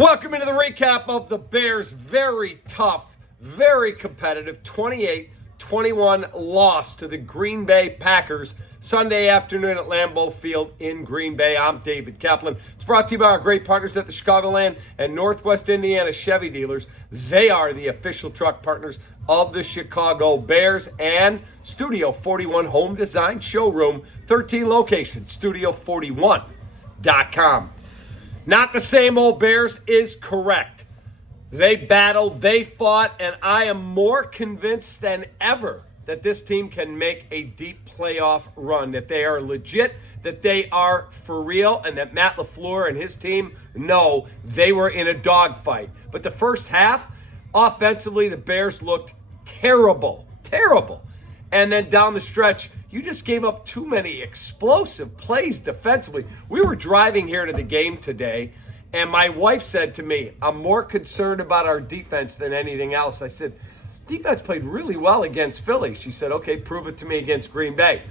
Welcome into the recap of the Bears' very tough, very competitive 28-21 loss to the Green Bay Packers Sunday afternoon at Lambeau Field in Green Bay. I'm David Kaplan. It's brought to you by our great partners at the Chicagoland and Northwest Indiana Chevy dealers. They are the official truck partners of the Chicago Bears and Studio 41 Home Design Showroom, 13 locations, studio41.com. Not the same old Bears is correct. They battled, they fought, and I am more convinced than ever that this team can make a deep playoff run, that they are legit, that they are for real, and that Matt LaFleur and his team know they were in a dogfight. But the first half, offensively, the Bears looked terrible. And then down the stretch, you just gave up too many explosive plays defensively. We were driving here to the game today, and my wife said to me, I'm more concerned about our defense than anything else. I said, defense played really well against Philly. She said, okay, prove it to me against Green Bay.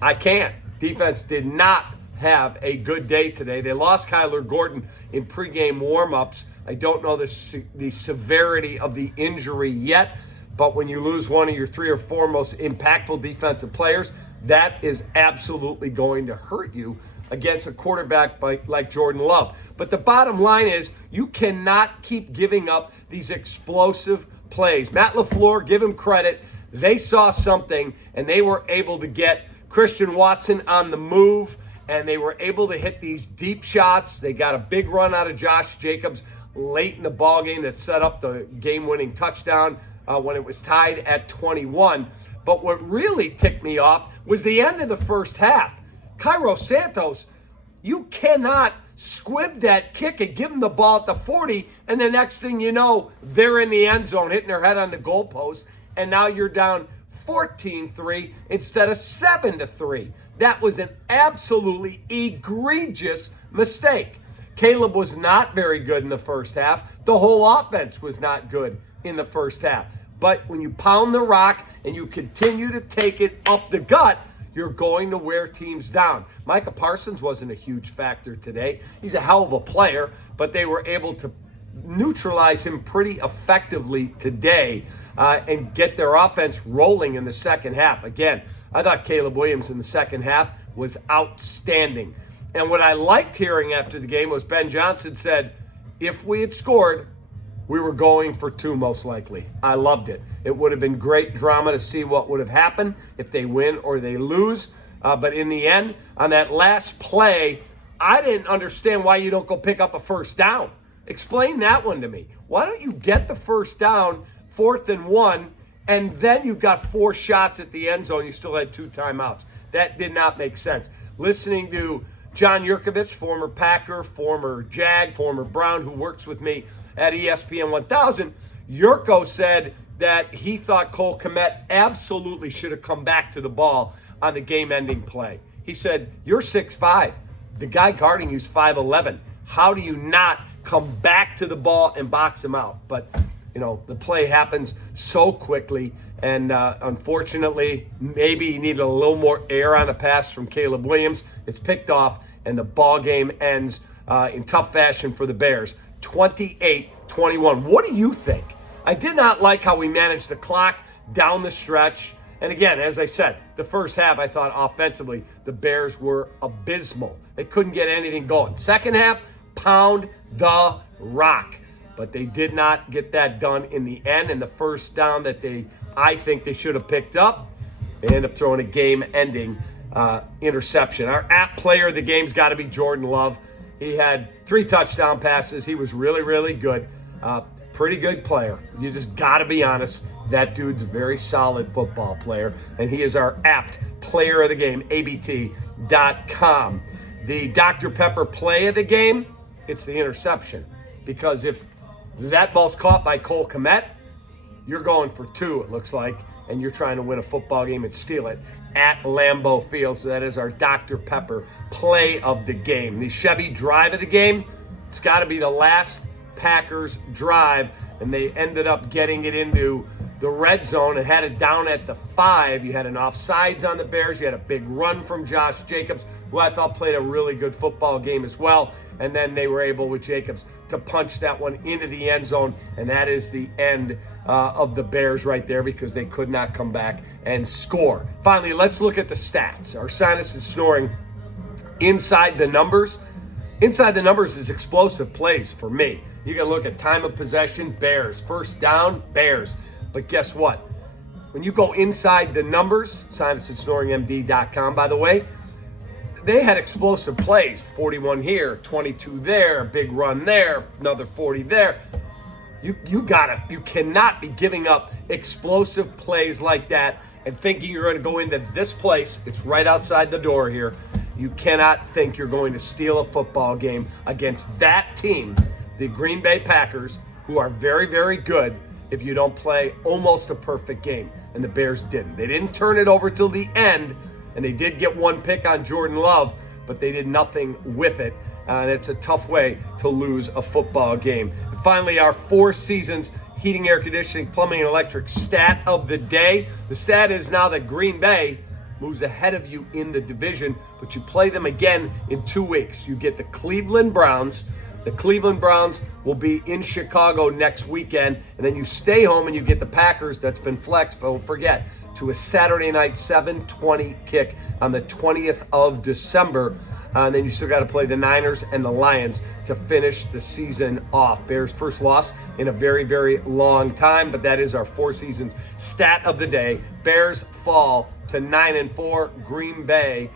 I can't. Defense did not have a good day today. They lost Kyler Gordon in pregame warmups. I don't know the severity of the injury yet, but when you lose one of your three or four most impactful defensive players, that is absolutely going to hurt you against a quarterback like Jordan Love. But the bottom line is you cannot keep giving up these explosive plays. Matt LaFleur, give him credit. They saw something, and they were able to get Christian Watson on the move, and they were able to hit these deep shots. They got a big run out of Josh Jacobs late in the ballgame that set up the game-winning touchdown when it was tied at 21. But what really ticked me off was the end of the first half. Cairo Santos, you cannot squib that kick and give them the ball at the 40, and the next thing you know, they're in the end zone hitting their head on the goalpost, and now you're down 14-3 instead of 7-3. That was an absolutely egregious mistake. Caleb was not very good in the first half. The whole offense was not good in the first half. But when you pound the rock and you continue to take it up the gut, you're going to wear teams down. Micah Parsons wasn't a huge factor today. He's a hell of a player, but they were able to neutralize him pretty effectively today and get their offense rolling in the second half. Again, I thought Caleb Williams in the second half was outstanding. And what I liked hearing after the game was Ben Johnson said, if we had scored, we were going for two most likely. I loved it. It would have been great drama to see what would have happened if they win or they lose. But in the end, on that last play, I didn't understand why you don't go pick up a first down. Explain that one to me. Why don't you get the first down, 4th and 1, and then you've got 4 shots at the end zone. You still had 2 timeouts. That did not make sense. Listening to John Yurkovich, former Packer, former Jag, former Brown, who works with me at ESPN 1000, Yurko said that he thought Cole Kmet absolutely should have come back to the ball on the game-ending play. He said, you're 6'5". The guy guarding you's 5'11". How do you not come back to the ball and box him out? But, the play happens so quickly, and unfortunately, maybe he needed a little more air on a pass from Caleb Williams. It's picked off, and the ball game ends in tough fashion for the Bears. 28-21. What do you think? I did not like how we managed the clock down the stretch. And again, as I said, the first half, I thought offensively, the Bears were abysmal. They couldn't get anything going. Second half, pound the rock. But they did not get that done in the end. And the first down that I think they should have picked up, they end up throwing a game-ending interception. Our app player of the game's got to be Jordan Love. He had 3 touchdown passes. He was really, really good. Pretty good player. You just got to be honest. That dude's a very solid football player, and he is our apt player of the game, abt.com. The Dr. Pepper play of the game, it's the interception. Because if that ball's caught by Cole Kmet, you're going for 2, it looks like, and you're trying to win a football game and steal it at Lambeau Field. So that is our Dr. Pepper play of the game. The Chevy drive of the game, it's got to be the last Packers drive, and they ended up getting it into the red zone and had it down at the 5. You had an offsides on the Bears. You had a big run from Josh Jacobs, who I thought played a really good football game as well. And then they were able, with Jacobs, to punch that one into the end zone. And that is the end of the Bears right there, because they could not come back and score. Finally, let's look at the stats. Our sinus and snoring inside the numbers. Inside the numbers is explosive plays for me. You can look at time of possession, Bears. First down, Bears. But guess what? When you go inside the numbers, sinusandsnoringmd.com, by the way, they had explosive plays. 41 here, 22 there, big run there, another 40 there. You cannot be giving up explosive plays like that and thinking you're going to go into this place. It's right outside the door here. You cannot think you're going to steal a football game against that team, the Green Bay Packers, who are very, very good, if you don't play almost a perfect game. And the Bears didn't. They didn't turn it over till the end, and they did get one pick on Jordan Love, but they did nothing with it. And it's a tough way to lose a football game. And finally, our 4 seasons heating, air conditioning, plumbing, and electric stat of the day. The stat is now that Green Bay moves ahead of you in the division, but you play them again in 2 weeks. You get the Cleveland Browns. The Cleveland Browns will be in Chicago next weekend, and then you stay home and you get the Packers. That's been flexed, but don't forget, to a Saturday night 7:20 kick on the 20th of December. And then you still got to play the Niners and the Lions to finish the season off. Bears' first loss in a very, very long time, but that is our 4 seasons stat of the day. Bears fall to 9-4. Green Bay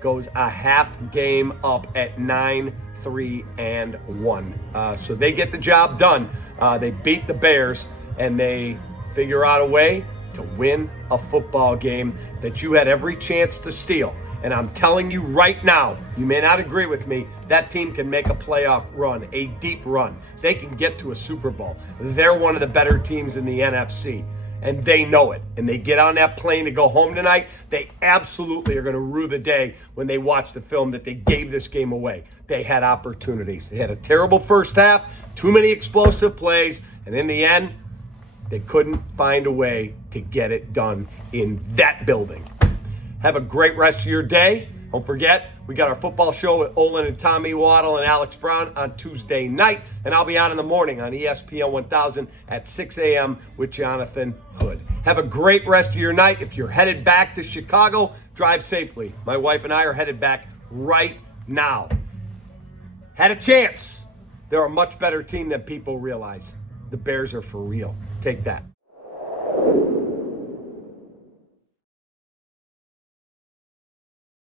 goes a half game up at 9-3-1. So they get the job done. They beat the Bears, and they figure out a way to win a football game that you had every chance to steal. And I'm telling you right now, you may not agree with me, that team can make a playoff run, a deep run. They can get to a Super Bowl. They're one of the better teams in the NFC, and they know it. And they get on that plane to go home tonight, they absolutely are going to rue the day when they watch the film that they gave this game away. They had opportunities. They had a terrible first half, too many explosive plays, and in the end, they couldn't find a way to get it done in that building. Have a great rest of your day. Don't forget, we got our football show with Olin and Tommy Waddle and Alex Brown on Tuesday night, and I'll be on in the morning on ESPN 1000 at 6 a.m. with Jonathan Hood. Have a great rest of your night. If you're headed back to Chicago, drive safely. My wife and I are headed back right now. Had a chance. They're a much better team than people realize. The Bears are for real. Take that.